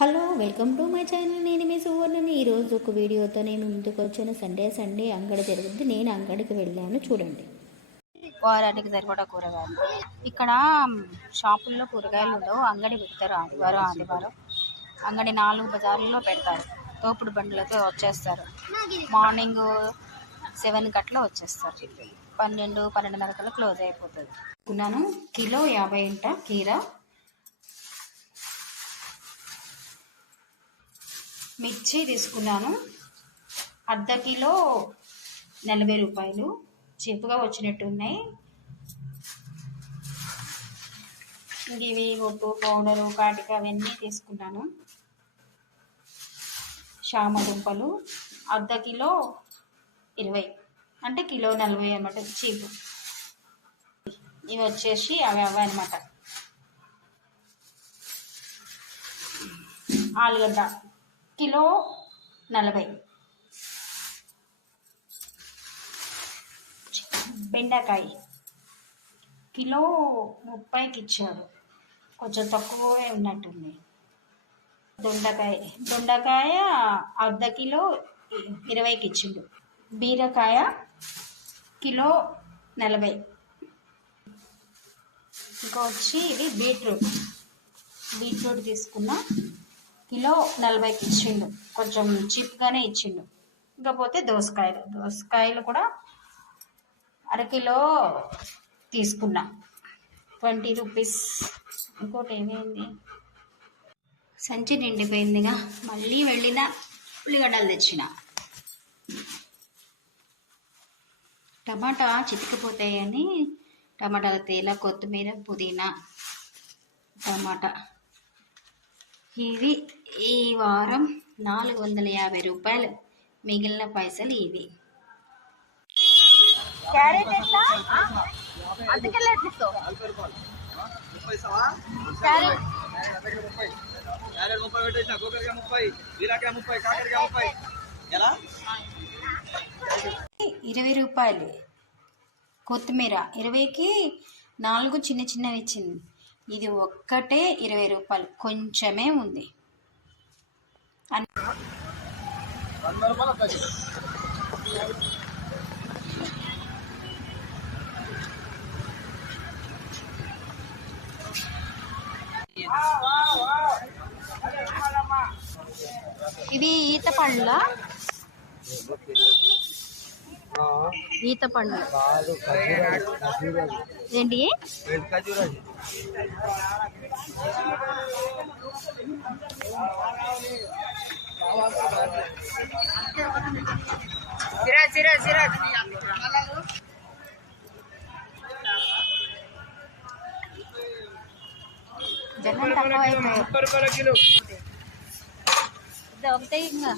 Hello welcome to my channel నేను మీ సువర్ణని. ఈరోజు ఒక వీడియోతో నేను ముందుకు వచ్చాను. సండే సండే అంగడి జరుగుద్ది. నేను అంగడికి వెళ్ళాను. చూడండి. వారానికి సరిపడా కూరగాయలు. ఇక్కడ షాపుల్లో కూరగాయలు ఉండవు. అంగడి పెడతారు ఆదివారం ఆదివారం. అంగడి నాలుగు బజార్లలో పెడతారు. తోపుడు బండ్లతో వచ్చేస్తారు. మార్నింగ్ సెవెన్ కట్లా వచ్చేస్తారు. పన్నెండు పన్నెండున్నర కల్లా క్లోజ్ అయిపోతుంది. ఉన్నాను. కిలో యాభై ఇంట కీర. మిర్చి తీసుకున్నాను. అర్ధ కిలో నలభై రూపాయలు. చీపుగా వచ్చినట్టు ఉన్నాయి. ఇవి ఉప్పు పౌడరు కాటిక అవన్నీ తీసుకున్నాను. శామ దుంపలు అర్ధ కిలో ఇరవై. అంటే కిలో నలభై అనమాట చీపు. ఇవి వచ్చేసి అవి అవి అనమాట ఆలుగడ్డ. కిలో నలభై. బెండకాయ. కిలో ముప్పైకి ఇచ్చారు కొంచెం తక్కువే ఉన్నట్టుంది. దొండకాయ. దొండకాయ అర్ధ కిలో ఇరవైకి ఇచ్చిండు బీరకాయ కిలో నలభై. ఇంకా వచ్చి ఇది బీట్రూట్. బీట్రూట్ తీసుకున్నా. కిలో నలభైకి ఇచ్చిండు. కొంచెం చీప్గానే ఇచ్చిండు. ఇకపోతే దోసకాయలు. దోసకాయలు కూడా అరకిలో తీసుకున్నా. Twenty rupees. ఇంకోటి ఏమైంది? సంచి నిండిపోయిందిగా. మళ్ళీ వెళ్ళిన ఉల్లిగడ్డలు తెచ్చిన. టమాటా చితికిపోతాయని టమాటాల తేల కొత్తిమీర పుదీనా టమాటా. ఇవి ఈ వారం నాలుగు వందల యాభై రూపాయలు మిగిలిన పైసలు ఇవి. ఇరవై రూపాయలు. కొత్తిమీర ఇరవైకి నాలుగు చిన్న చిన్నవి ఇచ్చింది. ఇది ఒక్కటే ఇరవై రూపాయలు. కొంచెమే ఉంది. ఇవి ఈత పండ్ల? ఈత పండ్లు. ఏంటి? జనం తక్కువ అయిపోయాయి ముప్పై రూపాయల కిలో దొరుకుతాయి ఇంకా